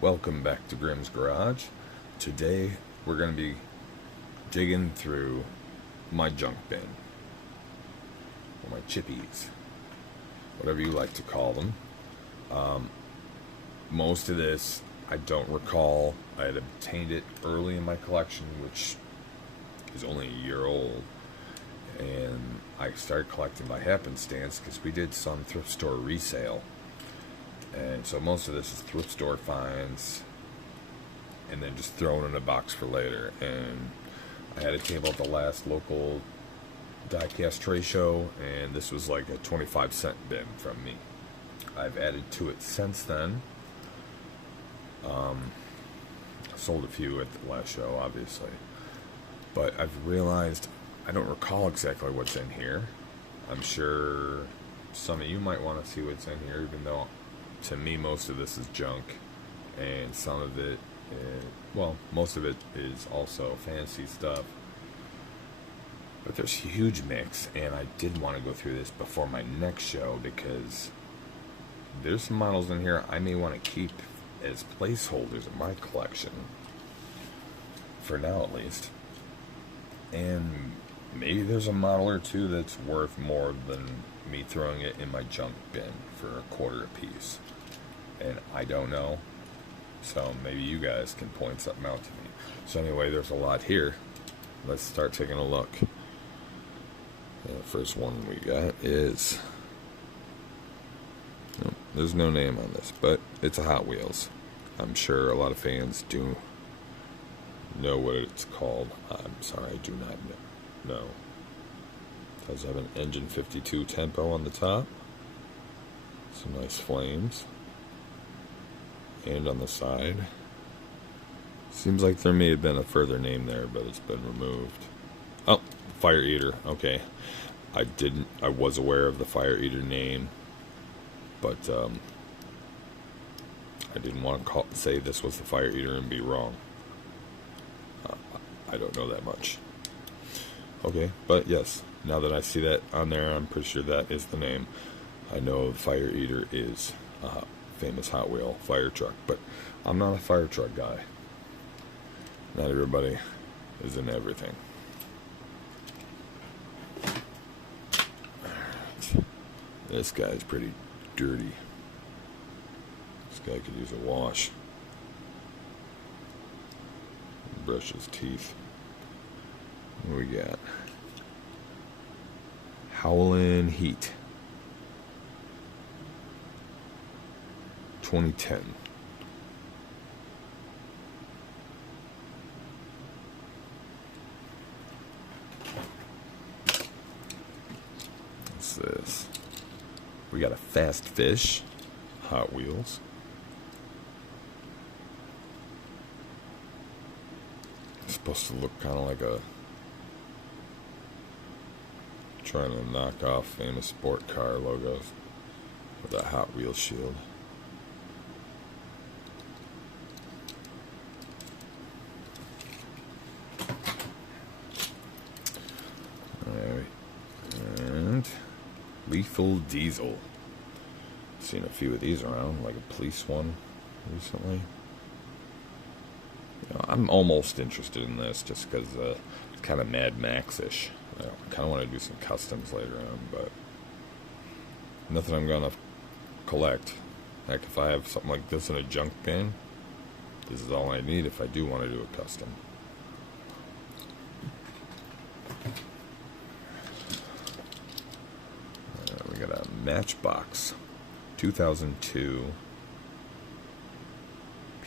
Welcome back to Grimm's Garage. Today we're going to be digging through my junk bin, or my chippies, whatever you like to call them. Most of this I don't recall. I had obtained it early in my collection, which is only a year old, and I started collecting by happenstance because we did some thrift store resale. And so most of this is thrift store finds and then just thrown in a box for later. And I had a table at the last local Diecast trade show, and this was like a 25-cent bin from me. I've added to it since then. Sold a few at the last show, obviously. But I've realized I don't recall exactly what's in here. I'm sure some of you might want to see what's in here, even though to me most of this is junk, and some of it most of it is also fancy stuff. But there's a huge mix, and I did want to go through this before my next show because there's some models in here I may want to keep as placeholders in my collection, for now at least. And maybe there's a model or two that's worth more than me throwing it in my junk bin for a quarter a piece. And I don't know. So maybe you guys can point something out to me. So anyway, there's a lot here. Let's start taking a look. The first one we got is... there's no name on this, but it's a Hot Wheels. I'm sure a lot of fans do know what it's called. I'm sorry, I do not know. It does have an Engine 52 tempo on the top. Some nice flames. And on the side. Seems like there may have been a further name there, but it's been removed. Oh, Fire Eater. Okay. I was aware of the Fire Eater name, but I didn't want to say this was the Fire Eater and be wrong. I don't know that much. Okay, but yes, now that I see that on there, I'm pretty sure that is the name. I know the Fire Eater is a famous Hot Wheel fire truck, but I'm not a fire truck guy. Not everybody is in everything. Alright. This guy's pretty dirty. This guy could use a wash. Brush his teeth. What do we got? Howlin' Heat. 2010. What's this? We got a Fast Fish. Hot Wheels. It's supposed to look kind of like a... trying to knock off famous sport car logos with a Hot Wheels shield. Alright. And Lethal Diesel. Seen a few of these around, like a police one recently. You know, I'm almost interested in this just because it's kind of Mad Max-ish. I kind of want to do some customs later on, but nothing I'm going to collect. Heck, if I have something like this in a junk bin, this is all I need if I do want to do a custom. We got a Matchbox 2002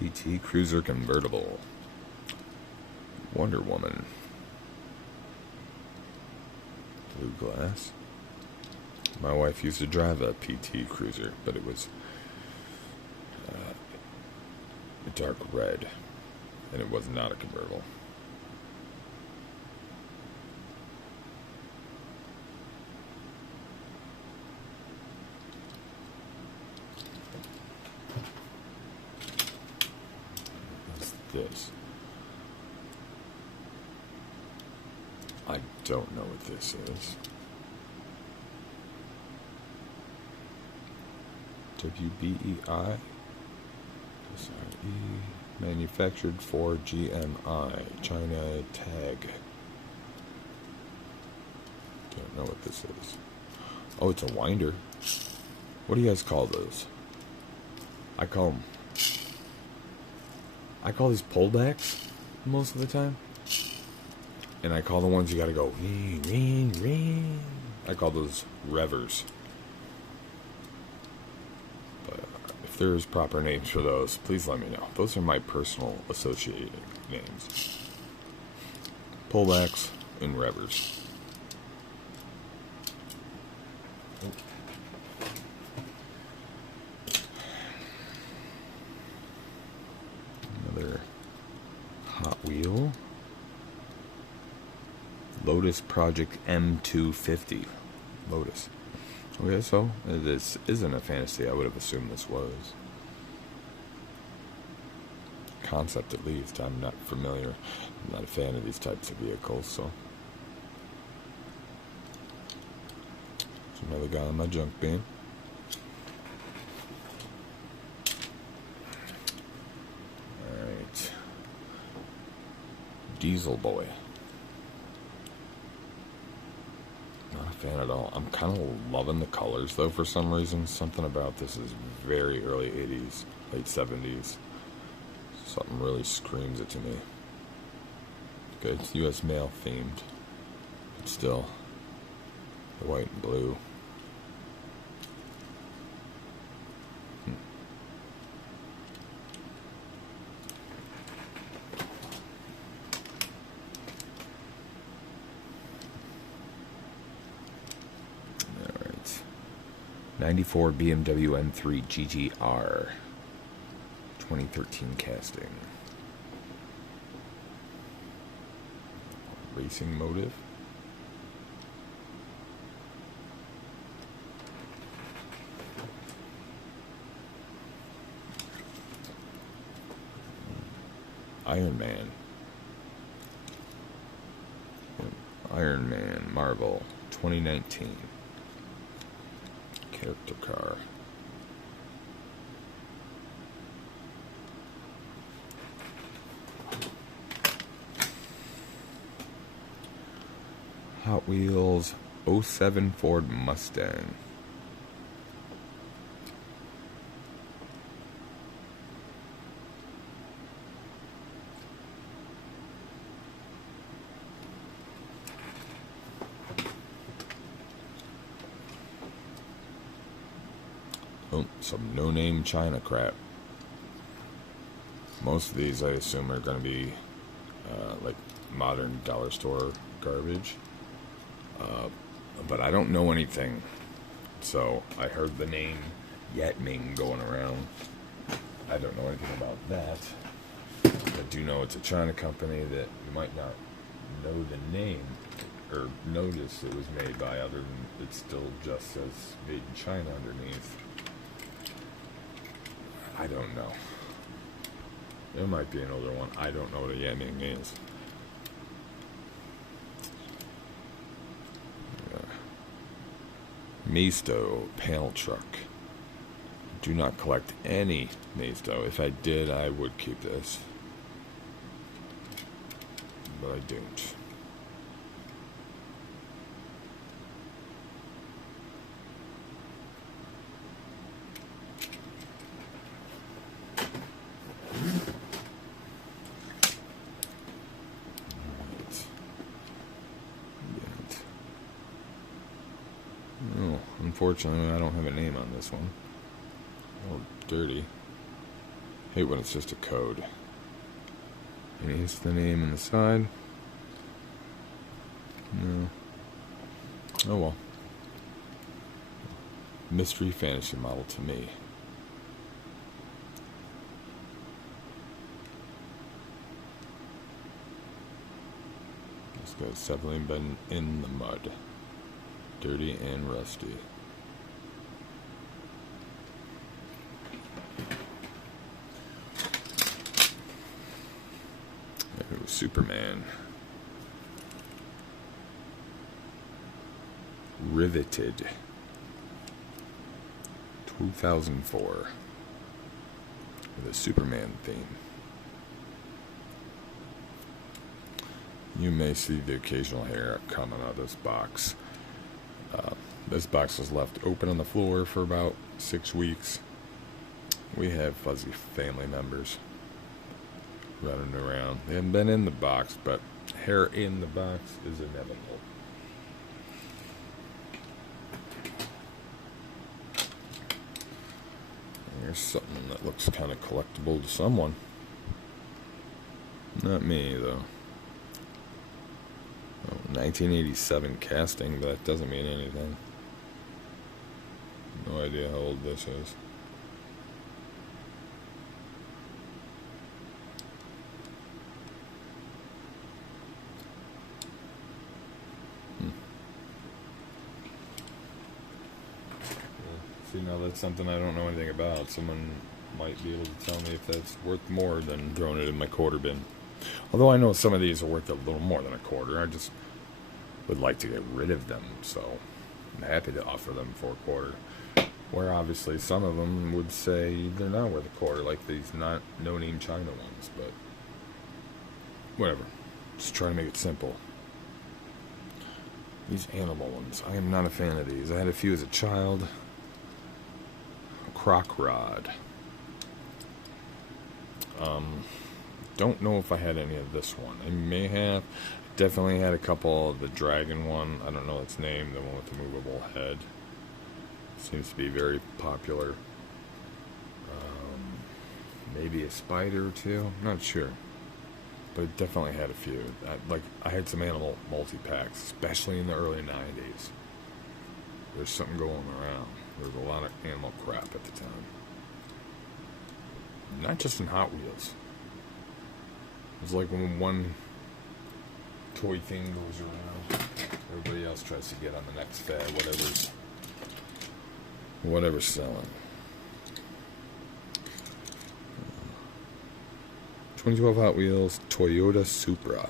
PT Cruiser Convertible. Wonder Woman. Blue glass. My wife used to drive a PT Cruiser, but it was a dark red, and it was not a convertible. What's this? I don't know what this is. WBEI? SRE. Manufactured for GMI. China tag. Don't know what this is. Oh, it's a winder. What do you guys call those? I call these pullbacks most of the time. And I call the ones you gotta go ring. I call those revers. But if there is proper names for those, please let me know. Those are my personal associated names. Pullbacks and revers. Another Hot Wheel. Lotus Project M250. Lotus. Okay, so this isn't a fantasy. I would have assumed this was. Concept, at least. I'm not familiar. I'm not a fan of these types of vehicles, so. There's another guy on my junk bin. Alright. Diesel Boy. Not a fan at all. I'm kind of loving the colors, though, for some reason. Something about this is very early 80s, late 70s. Something really screams it to me. Okay, it's U.S. mail themed. But still, the white and blue. Alright. 94 BMW M3 GTR. 2013 casting. Racing motive. Iron Man. Iron Man Marvel 2019. Character car. Hot Wheels 07 Ford Mustang. Oh, some no-name China crap. Most of these, I assume, are going to be like modern dollar store garbage. But I don't know anything. So I heard the name Yatming going around. I don't know anything about that. I do know it's a China company that you might not know the name or notice it was made by, other than it still just says made in China underneath. I don't know. There might be an older one. I don't know what a Yatming is. Maisto panel truck. Do not collect any Maisto. If I did, I would keep this. But I don't. Unfortunately, I don't have a name on this one. Oh, dirty. Hate when it's just a code. And here's the name on the side. No. Oh well. Mystery fantasy model to me. This guy's definitely been in the mud. Dirty and rusty. Superman. Riveted. 2004. With a Superman theme. You may see the occasional hair coming out of this box. This box was left open on the floor for about 6 weeks. We have fuzzy family members running around. They haven't been in the box, but hair in the box is inevitable. Here's something that looks kind of collectible to someone. Not me, though. 1987 casting, but that doesn't mean anything. No idea how old this is. See, now that's something I don't know anything about. Someone might be able to tell me if that's worth more than throwing it in my quarter bin. Although I know some of these are worth a little more than a quarter. I just would like to get rid of them, so I'm happy to offer them for a quarter. Where obviously some of them would say they're not worth a quarter, like these no-name China ones, but whatever. Just try to make it simple. These animal ones, I am not a fan of these. I had a few as a child. Croc rod. Don't know if I had any of this one. I may have. Definitely had a couple of the dragon one. I don't know its name. The one with the movable head. Seems to be very popular. Maybe a spider or two. I'm not sure. But I definitely had a few. I had some animal multi-packs, especially in the early 90s. There's something going around. There was a lot of animal crap at the time. Not just in Hot Wheels. It was like when one toy thing goes around, everybody else tries to get on the next fad, whatever's selling. 2012 Hot Wheels Toyota Supra.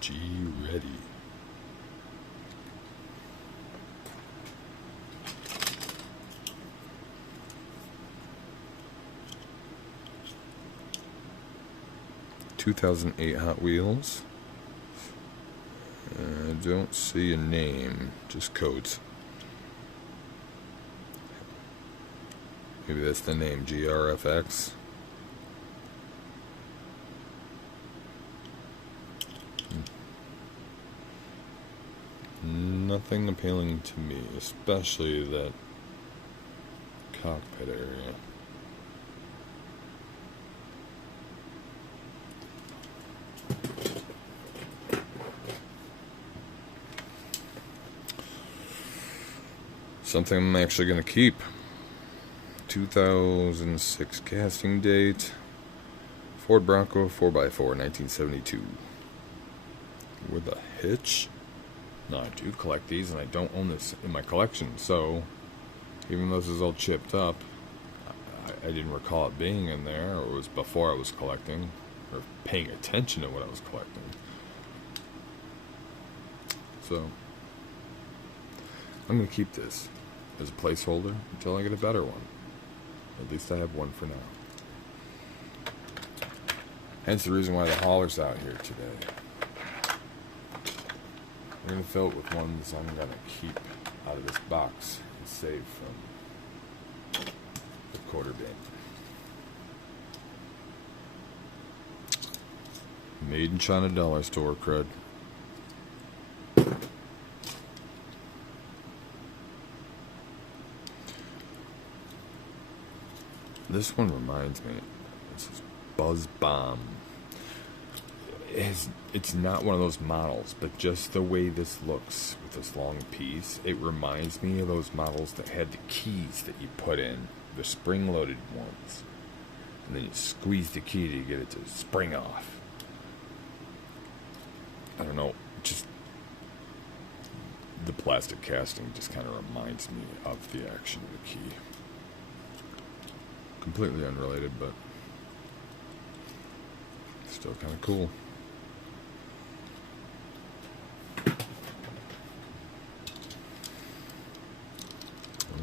G-Ready. ...2008 Hot Wheels. I don't see a name, just codes. Maybe that's the name, GRFX. Nothing appealing to me, especially that cockpit area. Something I'm actually going to keep. 2006 casting date. Ford Bronco 4x4, 1972. With a hitch? No, I do collect these, and I don't own this in my collection, so even though this is all chipped up, I didn't recall it being in there, or it was before I was collecting, or paying attention to what I was collecting. So, I'm going to keep this as a placeholder until I get a better one. At least I have one for now. Hence the reason why the hauler's out here today. We're going to fill it with ones I'm going to keep out of this box and save from the quarter bin. Made in China dollar store crud. This one reminds me. This is Buzz Bomb. It's not one of those models, but just the way this looks with this long piece, it reminds me of those models that had the keys that you put in, the spring-loaded ones, and then you squeeze the key to get it to spring off. I don't know, just the plastic casting just kind of reminds me of the action of the key. Completely unrelated, but still kind of cool.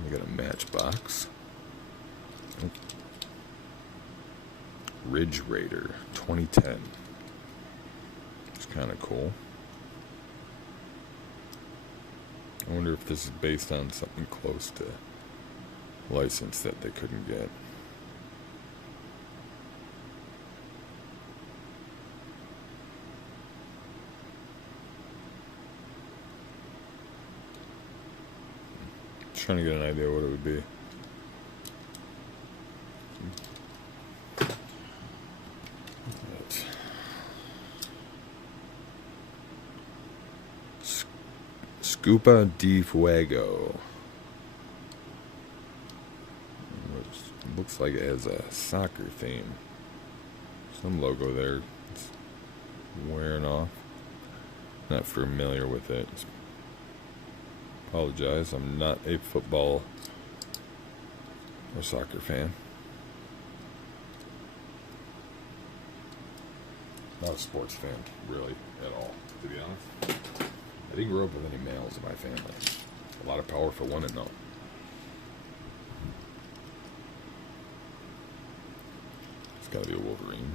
We got a Matchbox. Ridge Raider 2010. It's kind of cool. I wonder if this is based on something close to license that they couldn't get. Trying to get an idea what it would be. Scupa de Fuego. Looks like it has a soccer theme. Some logo there. It's wearing off. Not familiar with it. Apologize, I'm not a football or soccer fan. Not a sports fan, really, at all, to be honest. I didn't grow up with any males in my family. A lot of power for one and though. It's gotta be a Wolverine.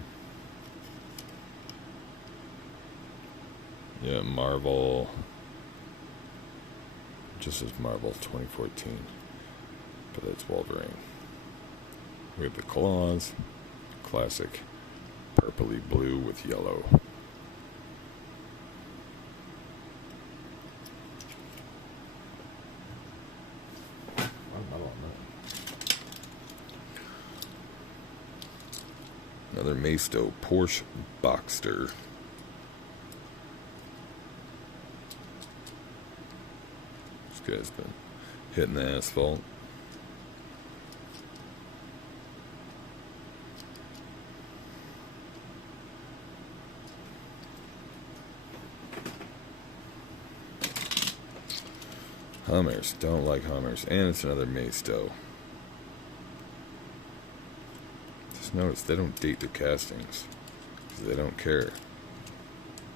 Yeah, Marvel. Just as Marvel 2014. But it's Wolverine. We have the claws. Classic purpley blue with yellow. Another Maisto Porsche Boxster. This guy's been hitting the asphalt. Hummers. Don't like Hummers. And it's another Maisto. Just notice they don't date their castings. Because they don't care.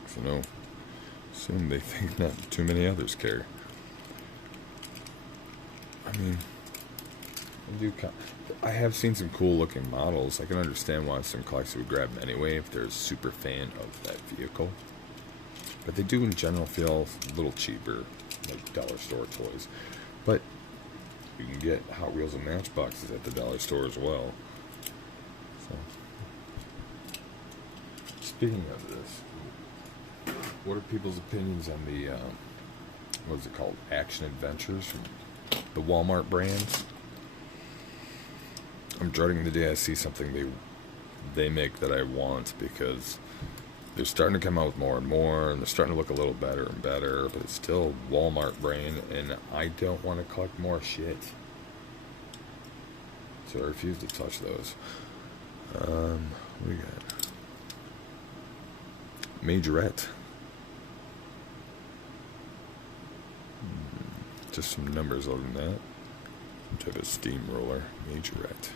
So no. Assume they think not too many others care. I mean, I have seen some cool looking models. I can understand why some collectors would grab them anyway if they're a super fan of that vehicle. But they do in general feel a little cheaper, like dollar store toys. But you can get Hot Wheels and Matchboxes at the dollar store as well. So, speaking of this, what are people's opinions on the, what is it called, action adventures from the Walmart brands? I'm dreading the day I see something they make that I want, because they're starting to come out with more and more, and they're starting to look a little better and better, but it's still Walmart brand, and I don't want to collect more shit. So I refuse to touch those. What do we got? Majorette. Just some numbers other than that. Some type of steamroller. Majorette.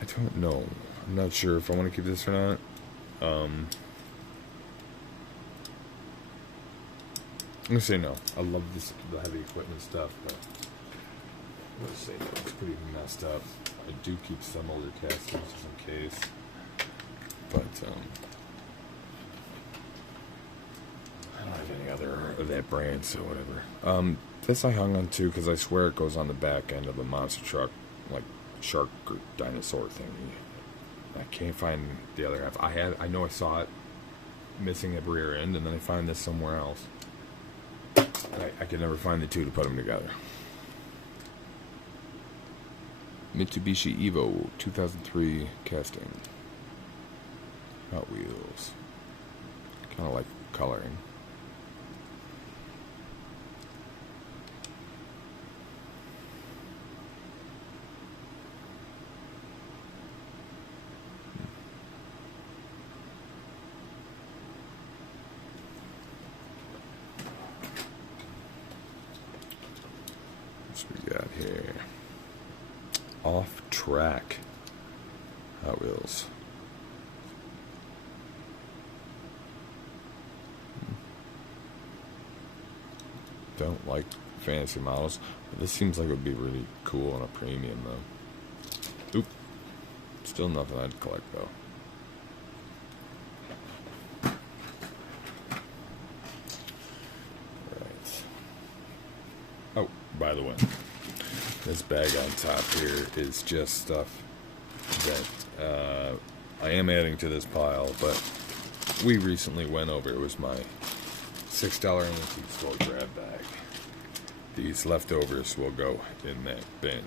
I don't know. I'm not sure if I want to keep this or not. I'm going to say no. I love the heavy equipment stuff, but I'm going to say no. It's pretty messed up. I do keep some older castings just in case. But, I don't have any other of that brand, so whatever. This I hung on to because I swear it goes on the back end of a monster truck, like shark or dinosaur thingy. I can't find the other half. I know I saw it missing a rear end, and then I find this somewhere else. I could never find the two to put them together. Mitsubishi Evo 2003 casting. Hot Wheels. Kind of like coloring. We got here off track Hot Wheels. Don't like fantasy models. But this seems like it would be really cool on a premium, though. Oop. Still nothing I'd collect, though. Right. Oh, by the way, this bag on top here is just stuff that I am adding to this pile, but we recently went over. It was my $6 antique store grab bag. These leftovers will go in that bin.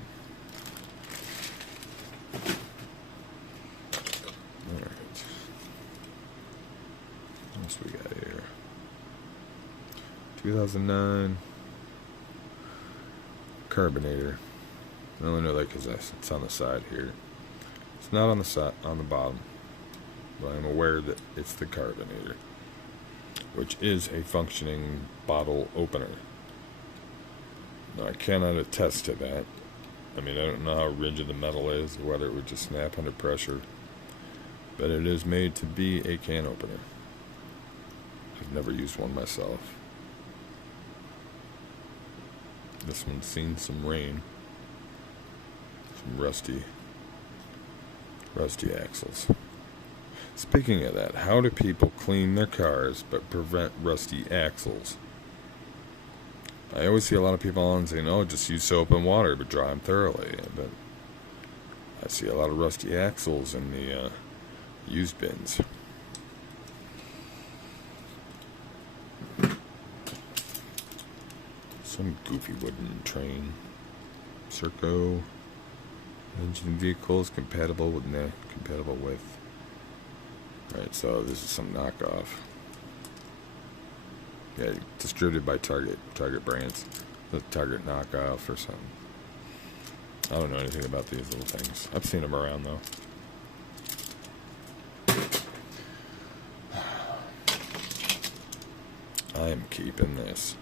Alright. What else we got here? 2009 Carbonator. I only know that because it's on the side here. It's not on the side, on the bottom, but I'm aware that it's the Carbonator, which is a functioning bottle opener. Now, I cannot attest to that. I mean, I don't know how rigid the metal is, or whether it would just snap under pressure, but it is made to be a can opener. I've never used one myself. This one's seen some rain. Some rusty axles. Speaking of that, how do people clean their cars but prevent rusty axles? I always see a lot of people on saying, oh, just use soap and water but dry them thoroughly. But I see a lot of rusty axles in the used bins. Some goofy wooden train. Serco. Engine vehicles compatible with. Right, so this is some knockoff. Yeah, distributed by Target brands. The Target knockoff or something. I don't know anything about these little things. I've seen them around though. I am keeping this.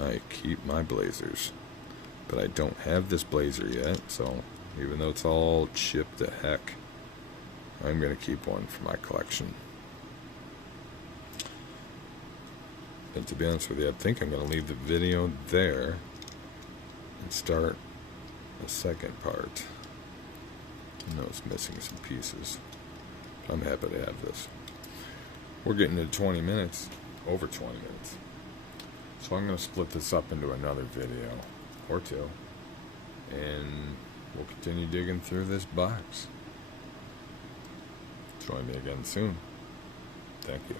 I keep my blazers. But I don't have this blazer yet, so even though it's all chipped to heck, I'm going to keep one for my collection. And to be honest with you, I think I'm going to leave the video there and start the second part. I know it's missing some pieces. I'm happy to have this. We're getting to 20 minutes, over 20 minutes. So I'm going to split this up into another video or two, and we'll continue digging through this box. Join me again soon. Thank you.